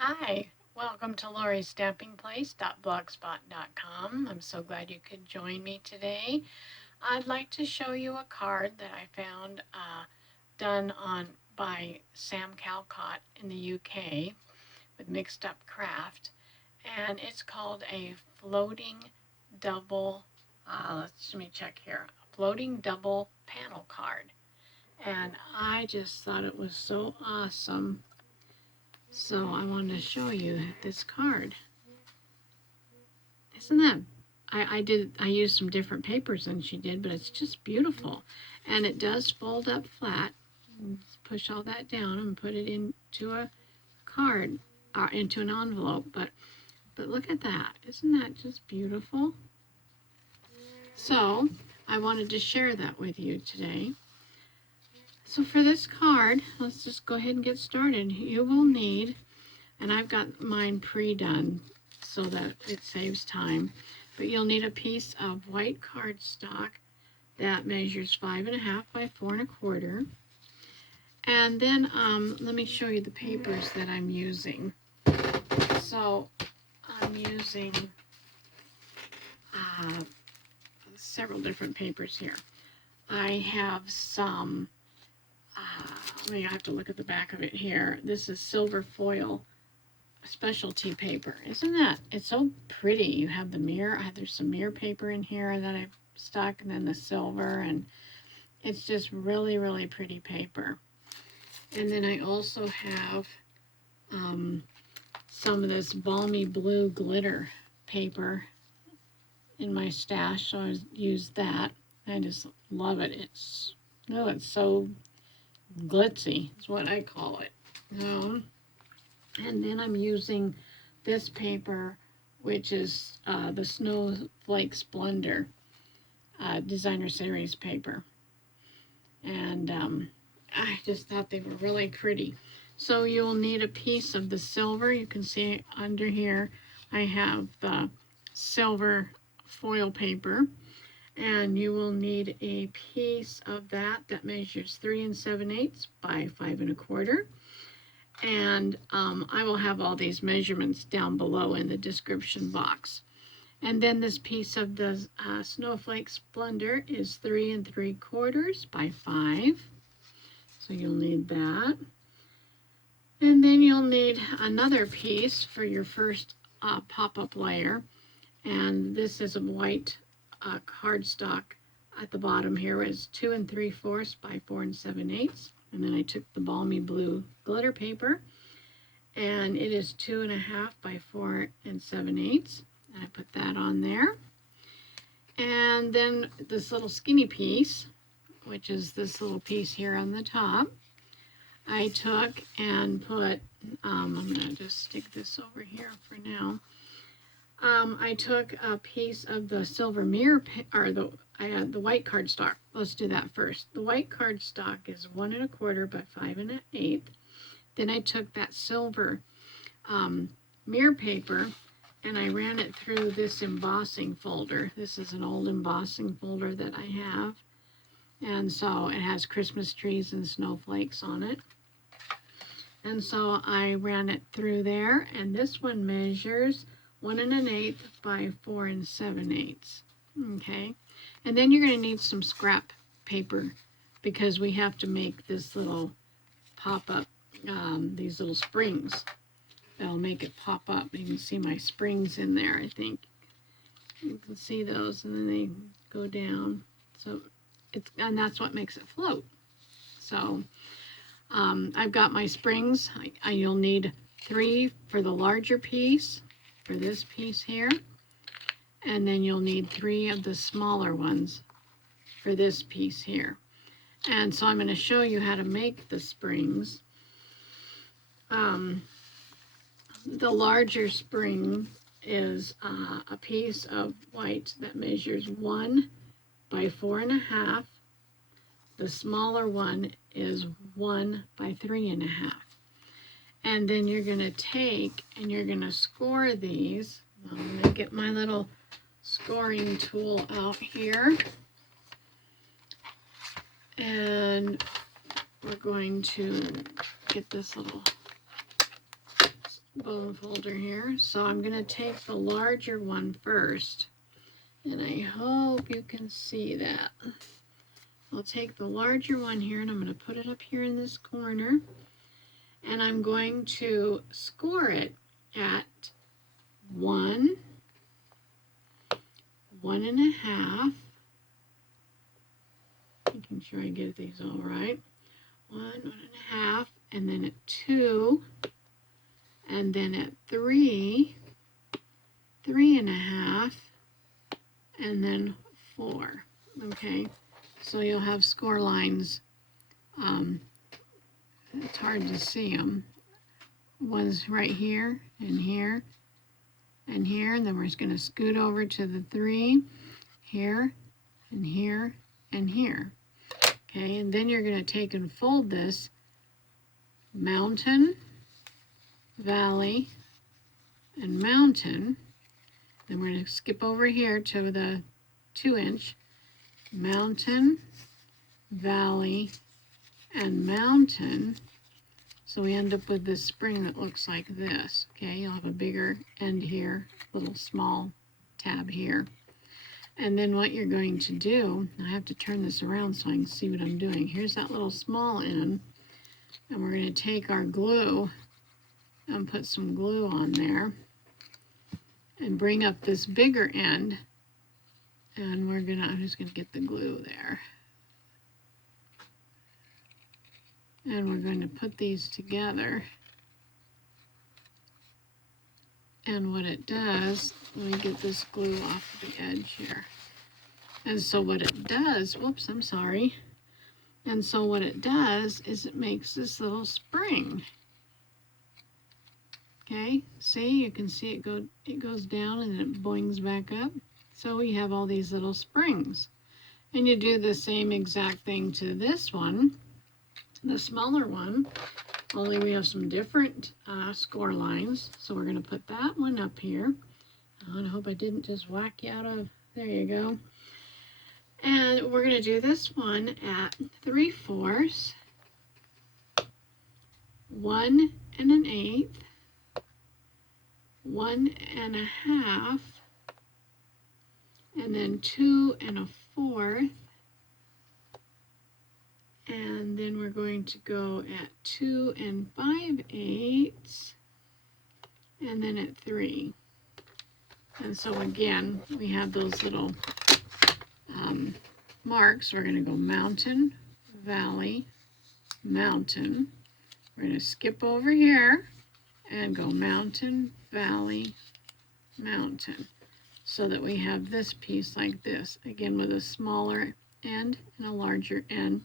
Hi, welcome to Lori's Stamping Place.blogspot.com. I'm so glad you could join me today. I'd like to show you a card that I found done on by Sam Calcott in the UK with Mixed Up Craft, and it's called a floating double. Let me check here. A floating double panel card, and I just thought it was so awesome. So I wanted to show you this card. Isn't that, I used some different papers than she did, but it's just beautiful. And it does fold up flat. Push all that down and put it into a card, into an envelope. But look at that. Isn't that just beautiful? So I wanted to share that with you today. So for this card, let's just go ahead and get started. You will need, and I've got mine pre-done so that it saves time, but you'll need a piece of white cardstock that measures 5.5 by 4.25. And then let me show you the papers that I'm using. So I'm using several different papers here. I have some, I have to look at the back of it here. This is silver foil specialty paper. Isn't that, it's so pretty. You have the mirror, there's some mirror paper in here that I've stuck, and then the silver, and it's just really, really pretty paper. And then I also have some of this balmy blue glitter paper in my stash, so I used that. I just love it. It's so glitzy, is what I call it. And then I'm using this paper, which is the Snowflake Splendor Designer Series paper. And I just thought they were really pretty. So you'll need a piece of the silver. You can see under here I have the silver foil paper. And you will need a piece of that measures 3 7/8 by 5.25. And I will have all these measurements down below in the description box. And then this piece of the Snowflake Splendor is 3 3/4 by 5. So you'll need that. And then you'll need another piece for your first pop-up layer. And this is a white cardstock at the bottom here. Is 2 3/4 by 4 7/8. And then I took the balmy blue glitter paper, and it is 2.5 by 4 7/8. And I put that on there. And then this little skinny piece, which is this little piece here on the top, I took and put, I'm going to just stick this over here for now. I took a piece of the silver mirror, or I had the white cardstock. Let's do that first. The white cardstock is 1 1/4 by 5 1/8. Then I took that silver mirror paper and I ran it through this embossing folder. This is an old embossing folder that I have. And so it has Christmas trees and snowflakes on it. And so I ran it through there, and this one measures 1 1/8 by 4 7/8. Okay, and then you're going to need some scrap paper because we have to make this little pop-up, these little springs. That'll make it pop up. You can see my springs in there, I think. You can see those, and then they go down. So and that's what makes it float. So I've got my springs. You'll need 3 for the larger piece, for this piece here, and then you'll need 3 of the smaller ones for this piece here. And so I'm going to show you how to make the springs. The larger spring is a piece of white that measures 1 by 4.5. The smaller one is 1 by 3.5. And then you're going to take and you're going to score these. I'm going to get my little scoring tool out here. And we're going to get this little bone folder here. So I'm going to take the larger one first. And I hope you can see that. I'll take the larger one here and I'm going to put it up here in this corner. And I'm going to score it at 1, 1.5. Making sure I get these all right. 1, 1.5, and then at 2, and then at 3, 3.5, and then 4. Okay, so you'll have score lines. It's hard to see them. One's right here, and here, and here, and then we're just going to scoot over to the 3, here, and here, and here. Okay, and then you're going to take and fold this mountain, valley, and mountain. Then we're going to skip over here to the 2-inch, mountain, valley, and mountain. So we end up with this spring that looks like this. Okay, you'll have a bigger end here, little small tab here. And then what you're going to do, I have to turn this around so I can see what I'm doing. Here's that little small end, and we're going to take our glue and put some glue on there and bring up this bigger end. And I'm just going to get the glue there. And we're going to put these together. And what it does, let me get this glue off the edge here. And so what it does, whoops, I'm sorry. And so what it does is it makes this little spring. Okay, see, you can see it goes down and then it boings back up. So we have all these little springs. And you do the same exact thing to this one, the smaller one, only we have some different score lines. So we're going to put that one up here. I hope I didn't just whack you out of, there you go. And we're going to do this one at 3/4, 1 1/8, 1.5, and then 2 1/4, and then we're going to go at 2 5/8, and then at 3. And so again, we have those little marks. We're going to go mountain, valley, mountain. We're going to skip over here and go mountain, valley, mountain, so that we have this piece like this, again with a smaller end and a larger end.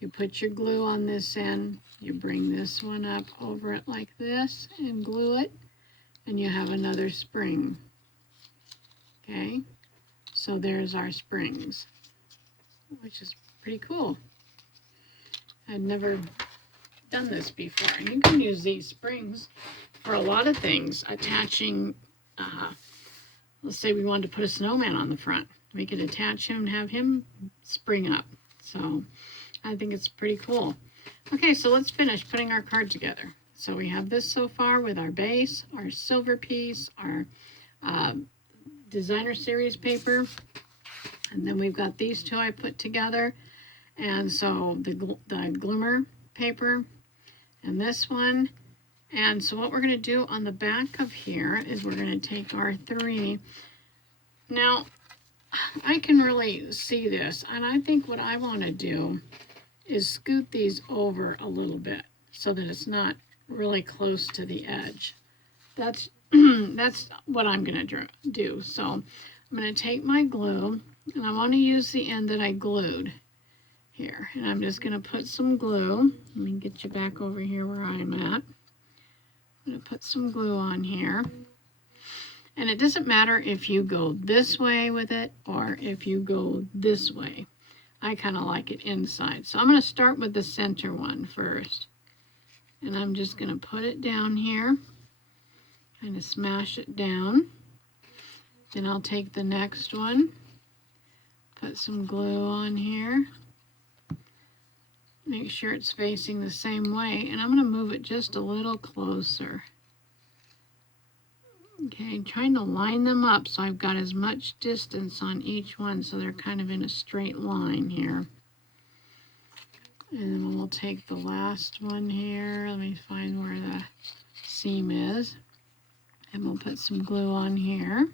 You put your glue on this end, you bring this one up over it like this and glue it, and you have another spring. Okay, so there's our springs, which is pretty cool. I'd never done this before. You can use these springs for a lot of things. Attaching, let's say we wanted to put a snowman on the front. We could attach him and have him spring up. So I think it's pretty cool. Okay, so let's finish putting our card together. So we have this so far with our base, our silver piece, our designer series paper, and then we've got these two I put together, and so the glimmer paper and this one. And so what we're going to do on the back of here is we're going to take our 3. Now I can really see this, and I think what I want to do is scoot these over a little bit so that it's not really close to the edge. That's that's what I'm going to do. So I'm going to take my glue, and I want to use the end that I glued here. And I'm just going to put some glue. Let me get you back over here where I'm at. I'm going to put some glue on here. And it doesn't matter if you go this way with it or if you go this way. I kind of like it inside. So I'm going to start with the center one first. And I'm just going to put it down here. Kind of smash it down. Then I'll take the next one, put some glue on here, make sure it's facing the same way, and I'm going to move it just a little closer. Okay, trying to line them up so I've got as much distance on each one so they're kind of in a straight line here. And then we'll take the last one here. Let me find where the seam is. And we'll put some glue on here.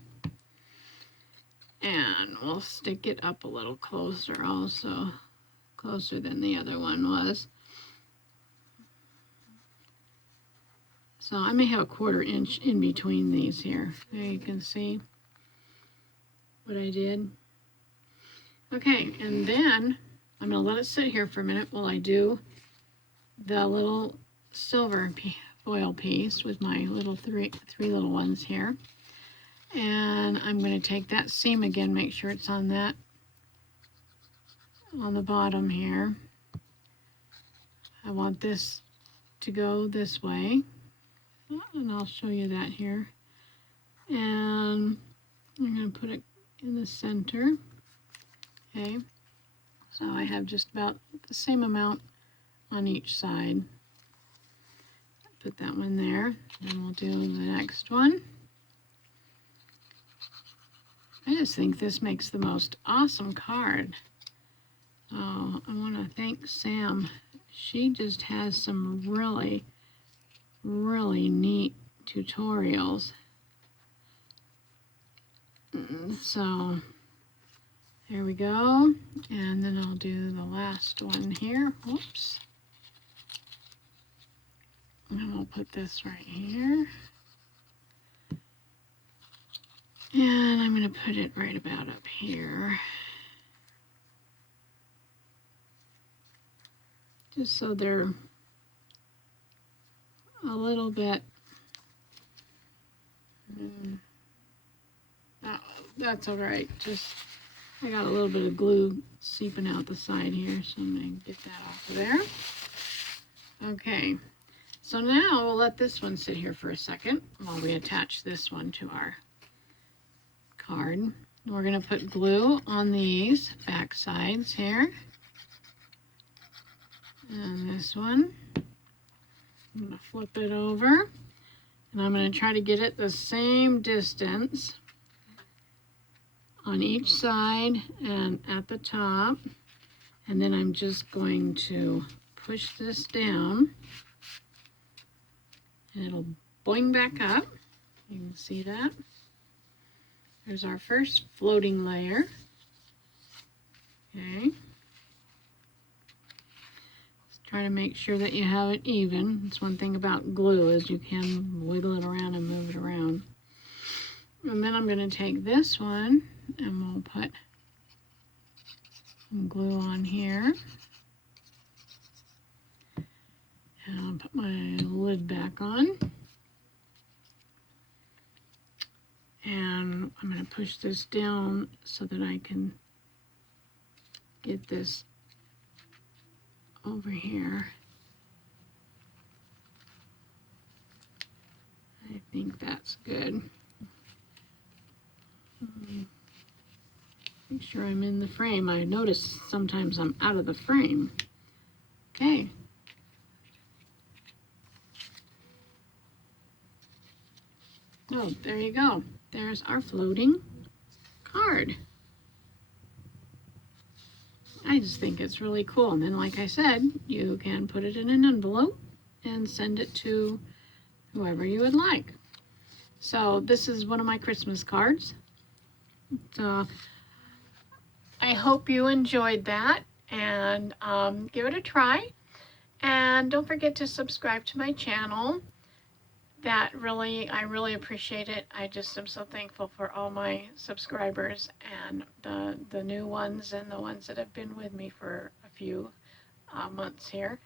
And we'll stick it up a little closer also, closer than the other one was. So I may have a 1/4 inch in between these here. There you can see what I did. Okay, and then I'm going to let it sit here for a minute while I do the little silver foil piece with my little three little ones here. And I'm going to take that seam again, make sure it's on that, on the bottom here. I want this to go this way, and I'll show you that here. And I'm going to put it in the center. Okay, so I have just about the same amount on each side. Put that one there, and we'll do the next one. I just think this makes the most awesome card. Oh, I want to thank Sam. She just has some really, really neat tutorials. So there we go. And then I'll do the last one here. Whoops. And we'll put this right here. And I'm going to put it right about up here. Just so they're a little bit, that's all right. Just, I got a little bit of glue seeping out the side here, so I'm going to get that off of there. Okay, so now we'll let this one sit here for a second while we attach this one to our card. We're going to put glue on these back sides here. And this one, I'm going to flip it over, and I'm going to try to get it the same distance on each side and at the top. And then I'm just going to push this down, and it'll boing back up. You can see that. There's our first floating layer. Okay. Try to make sure that you have it even. It's one thing about glue is you can wiggle it around and move it around. And then I'm going to take this one and we'll put some glue on here. And I'll put my lid back on. And I'm going to push this down so that I can get this over here. I think that's good. Make sure I'm in the frame. I notice sometimes I'm out of the frame. Okay. Oh, there you go. There's our floating card. I just think it's really cool. And then, like I said, you can put it in an envelope and send it to whoever you would like. So this is one of my Christmas cards. So I hope you enjoyed that, and give it a try. And don't forget to subscribe to my channel. I really appreciate it. I just am so thankful for all my subscribers and the new ones and the ones that have been with me for a few months here.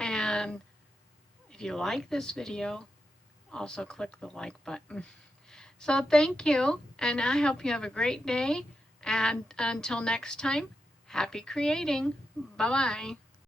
And if you like this video, also click the like button. So thank you, and I hope you have a great day. And until next time, happy creating. Bye-bye.